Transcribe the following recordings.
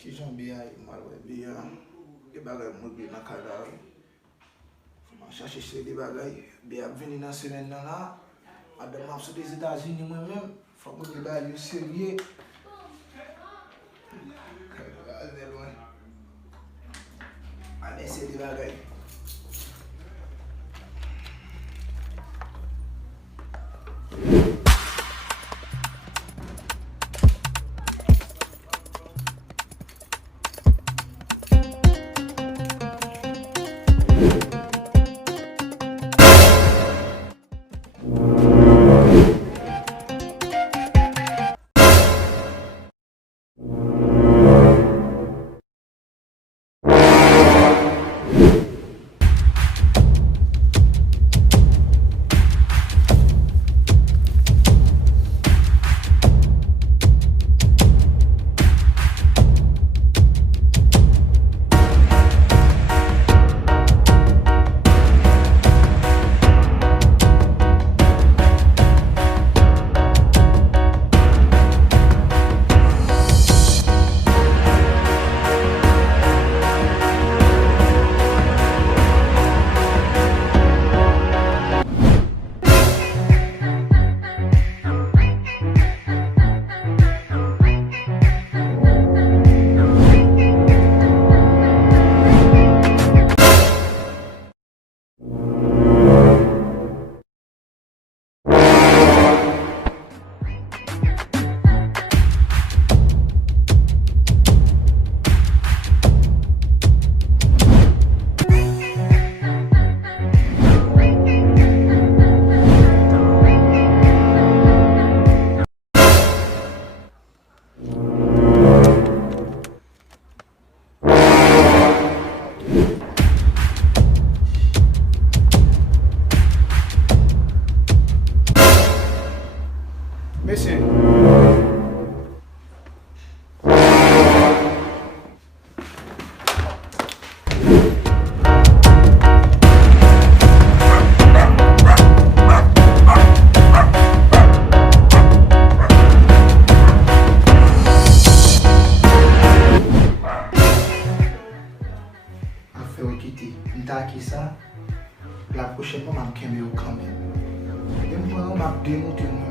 Ki jan biya yi malwe biya. Di bagay mwen bi nan kada. Fman chache se di bagay. Biya vini nan semen nan la. Adan map sou des Etats-Unis mwen men. Fman mwen di bagay yu serye. Ane se di bagay. Mese. Afe wikiti, nta ki sa, la prochaine fois m'a kembe ou quand même. Et moi, m'a démonté moi.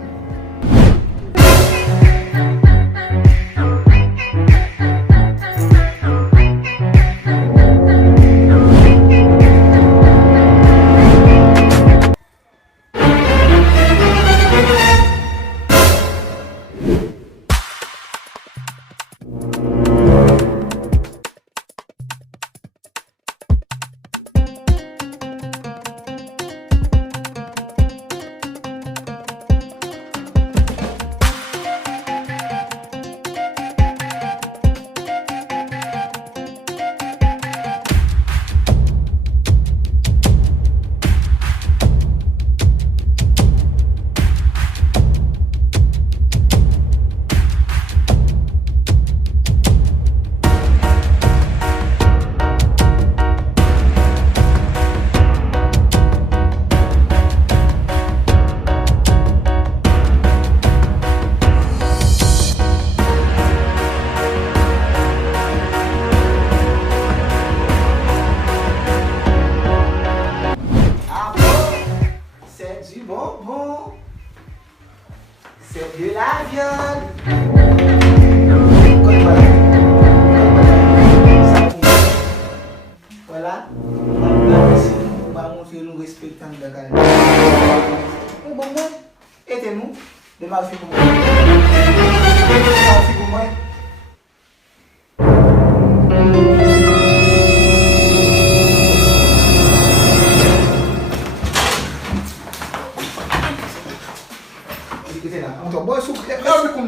C'est de la viande. Voilà. On va montrer nous respectons le calme. Bon, bon, aidez-nous. De ma fille pour moi. De ma fille pour moi.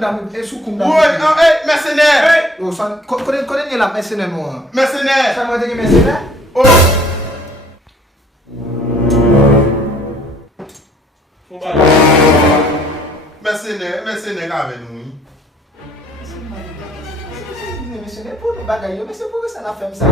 Hey, mercenaire! Oh, ça, connais la mercenaire, moi. Mercenaire! Ça m'a dit mercenaire? Oh! Mercenaire avec nous. Mercenaire pour nous bagailler, mais c'est pour ça qu'on a fait ça.